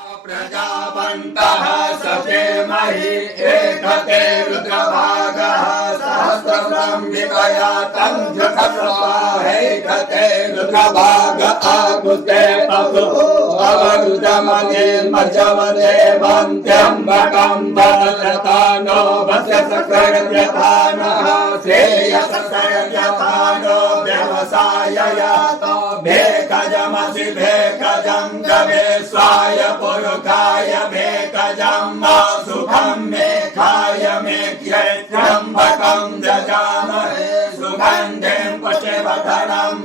प्रजापन्तः सचेमहि एकते रुद्रभागः सहस्रसंविकया तं जुषस्वाहैकते रुद्रभाग आकुते पशु अवरुदमने मजवदे वन्त्यम्बकं वदतानो वस्य सकर्यथानः श्रेयसकर्यथानो व्यवसाययातो भेकजमसि भेकजं गवे स्वाय पुरुखाय भेकजं सुखं मेघाय मेघ्यैत्यम्बकं जजामहे सुगन्धिं पुष्टिवर्धनं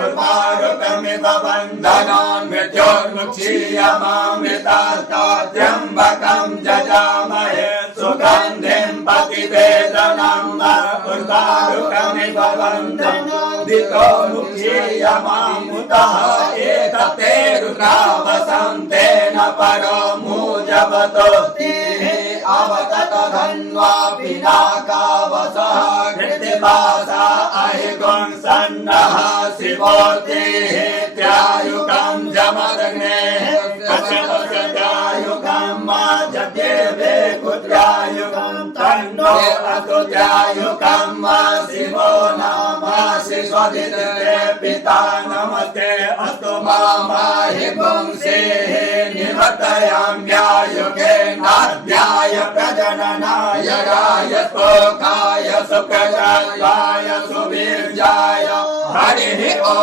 उर्वारुकमिव वन्दनान् मृत्योर्मुक्षीयमामृतास्तात्यम्बकं जजामहे सुगन्धिं पतिवेदनं उर्वारुकमिव वन्दनान् दितो मुक्षीयमामुतः एकते रुद्रावसन्तेन परो मूजवतो अवतत धन्वा पिनाकावसः कृतिवासा अहिगुं सन्नः शिवोतिः त्यायुकं जमदग्नेः कश्यपश्यत्यायुकं माजदेवे कुत्र्यायुकं तन्नो अतुत्यायुकं शिवो नामासि स्वदिते पिता नमस्ते अस्तु माहि पुंसेः निवर्तयाम्यायुगे नाद्याय प्रजननाय राय शोकाय सुप्रजाय सुवीर्याय हरिः ॐ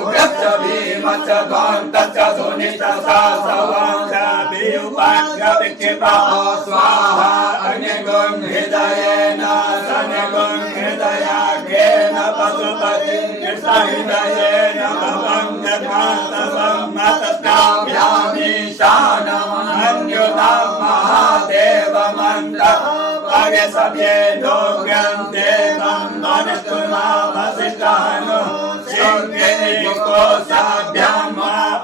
उग्रस्य भीमस्य घोन्तस्य सुनितसा सवांशभियुपाग्रविक्षिपः स्वाहा अग्निगुं हृदयेन शनिगुं हृदयाग्रेण पशुपतिं कृष्णहृदयेन भवङ्गमातस्ताभ्यामीशानमन्युतं महादेवमन्त्रः सभ्येन्दोग्रं देवं मनस्तुमावसिष्ठानो सिंहेकोशाभ्याम्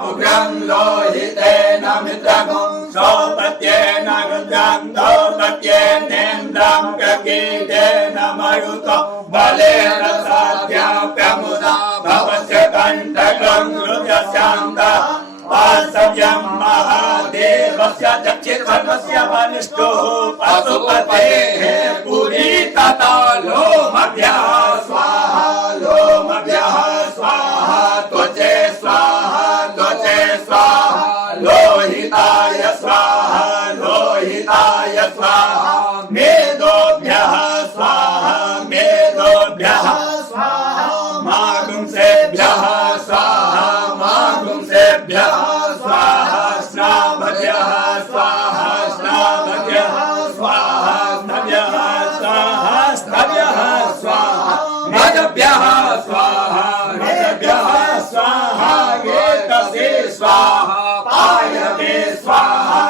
उग्रं लोहितेन मित्रगुं सौपत्येन रुद्रं दौपत्येनेन्द्रं प्रकीर्तेन मरुतो बलेन साध्याप्यमुदा भवस्य कण्टकं रुद्रस्यान्तः वासव्यं महादेवस्य दक्षिणधर्मस्य वनिष्ठोः पशुपतेः पुरीततो लोमभ्यः स्वाहा लोमभ्यः स्वाहा त्वचे स्वाहा त्वचे स्वाहा लोहिताय स्वाहा लोहिताय स्वाहा मेदोभ्यः स्वाहा मेदोभ्यः स्वाहा मागुंसेभ्यः स्वाहा मागुंसेभ्यः स्वाहा स्नाभ्यः स्वाहा स्नाभ्यः स्वाहा स्नभ्यः स्वाहा स्नभ्यः स्वाहा नभ्यः स्वाहा नभ्यः स्वाहा एतसे स्वाहा पायवे स्वाहा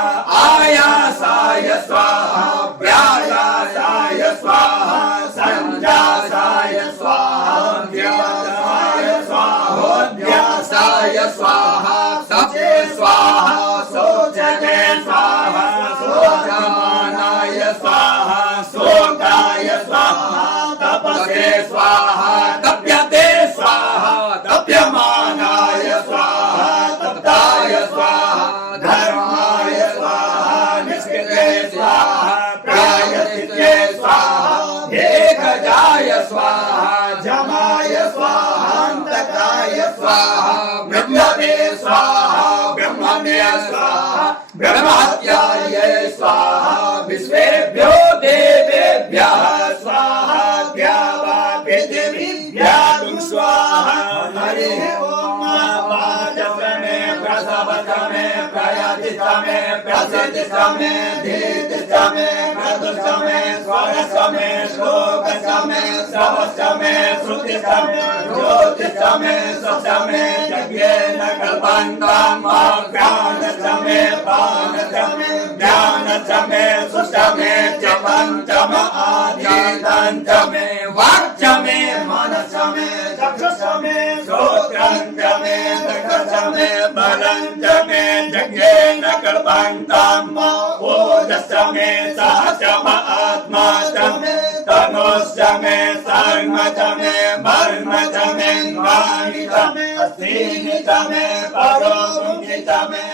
आयासाय स्वाहा व्यायासाय स्वाहा सञ्जासाय स्वाहा व्यासाय स्वाहोऽध्यासाय स्वाहा सचे स्वाहा शोचने स्वाहा शोचमानाय स्वाहा शोकाय स्वाहा तपसे स्वाहा तप्यते स्वाहा तप्यमानाय स्वाहा तप्ताय स्वाहा धर्माय स्वाहा निष्कृते स्वाहा प्रायश्चित्ते स्वाहा एकजाय स्वाहा जमाय स्वाहान्तकाय स्वाहा ब्रह्मणे स्वाहा ब्रह्मणे स्वाहा ब्रह्महत्याय स्वाहा विश्वेभ्यो देवेभ्यः स्वाहा द्यावा पृथिवीभ्यः स्वाहा हरिः ॐ वाचस्मे प्रसवस्मे प्रयातिस्मे प्रसिद्धिस्मे धीतिस्मे क्रतुस्मे स्वरस्मे श्लोकस्मे श्रवस्मे श्रुतिस्मे ज्योतिस्मे सत्स्मे यज्ञेन कल्पन्तं ज्ञानस्मे पानस्मे ज्ञानस्मे सुष्टमे च पञ्चम आदितञ्चमे वाक्चमे मनसमे चक्षुषमे श्रोत्रञ्चमे दक्षमे बलञ्चमे यज्ञेन कल्पन्तं ओजस्मे सहस्रम आत्मा चमे तनुश्चमे सर्वचमे वर्मचमे वाणिचमे अस्थिनिचमे परोमुखिचमे